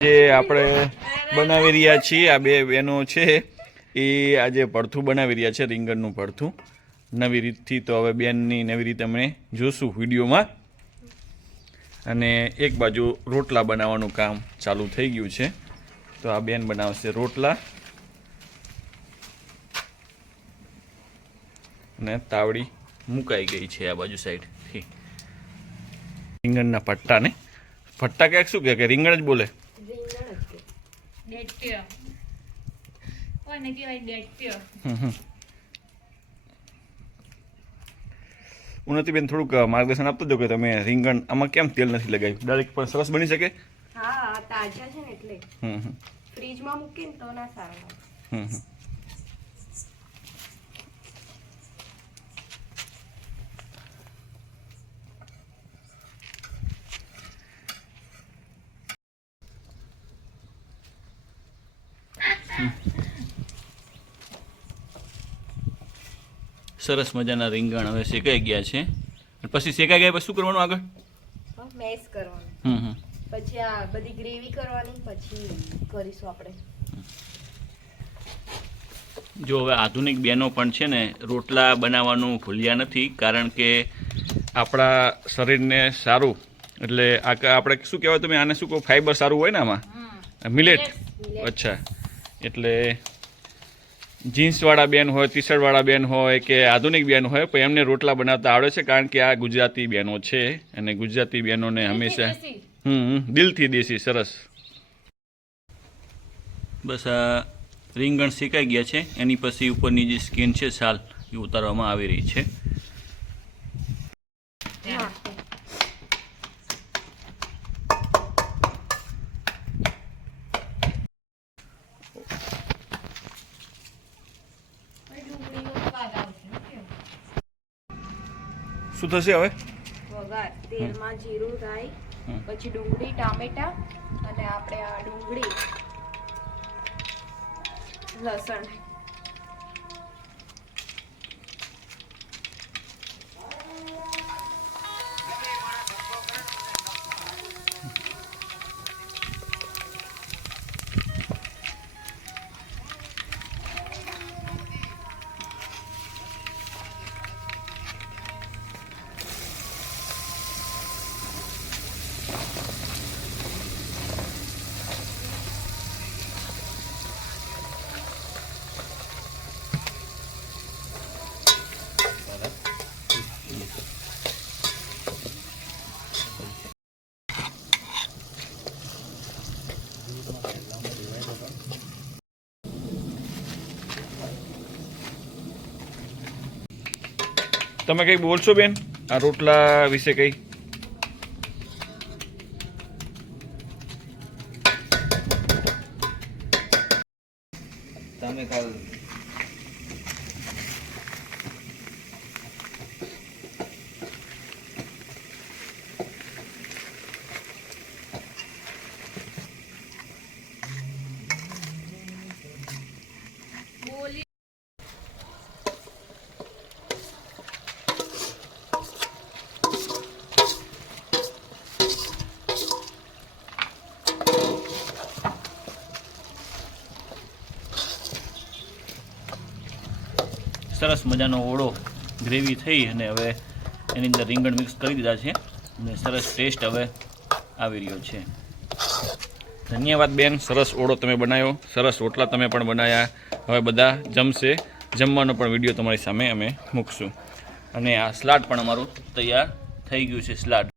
જે આપણે બનાવી રહ્યા છીએ આ બે બહેનો છે એ આજે ભરથું બનાવી રહ્યા છે રીંગણનું ભરથું નવી રીતથી. તો હવે બેનની નવી રીતે અમે જોશું વિડીયોમાં. અને એક બાજુ રોટલા બનાવવાનું કામ ચાલુ થઈ ગયું છે. તો આ બેન બનાવશે રોટલા અને તાવડી મુકાઈ ગઈ છે આ બાજુ સાઈડથી. રીંગણના પટ્ટા ને પટ્ટા ક્યાંક શું કે રીંગણ જ બોલે. ઉન્નતિબેન થોડુંક માર્ગદર્શન આપતો જો કે તમે રીંગણ આમાં કેમ તેલ નથી લગાવ્યું, ડાયરેક્ટ પણ સરસ બની શકે. હા તાજા છે ને એટલે ફ્રીજમાં મૂકીને તો ના સારું. સરસ મજાના રીંગણ હવે શેકાઈ ગયા છે. પછી શેકાઈ ગયા પછી શું કરવાનું આગળ? મેશ કરવાનું. પછી આ બધી ગ્રેવી કરવાની, પછી કરીશું આપણે. જો હવે આધુનિક બહેનો પણ છે ને રોટલા બનાવવાનું ભૂલ્યા નથી, કારણ કે આપણા શરીરને સારું એટલે આપણે શું કહેવાય તમે આને શું કહો, ફાઈબર સારું હોય ને આમાં, મિલેટ. અચ્છા, એટલે જીન્સવાળા બેન હોય, ટી શર્ટવાળા બેન હોય કે આધુનિક બેન હોય પણ એમને રોટલા બનાવતા આવડે છે, કારણ કે આ ગુજરાતી બહેનો છે અને ગુજરાતી બહેનોને હંમેશા દિલથી દેશી. સરસ. બસ આ રીંગણ શેકાઈ ગયા છે, એની પછી ઉપરની જે સ્કીન છે છાલ એ ઉતારવામાં આવી રહી છે. શું થશે હવે? વઘાર તેલમાં જીરું રાઈ, પછી ડુંગળી ટામેટા અને આપણે આ ડુંગળી લસણ. તમે કંઈ બોલશો બેન આ રોટલા વિશે કંઈ? તમે કાલ સરસ મજાનો ઓળો ગ્રેવી થઈ અને હવે એની અંદર રીંગણ મિક્સ કરી દીધા છે અને સરસ ટેસ્ટ હવે આવી રહ્યો છે. ધન્યવાદ બેન, સરસ ઓળો તમે બનાવ્યો, સરસ રોટલા તમે પણ બનાવ્યા. હવે બધા જમશે, જમવાનો પણ વિડીયો તમારી સામે અમે મૂકશું. અને આ સલાડ પણ અમારું તૈયાર થઈ ગયું છે. સલાડ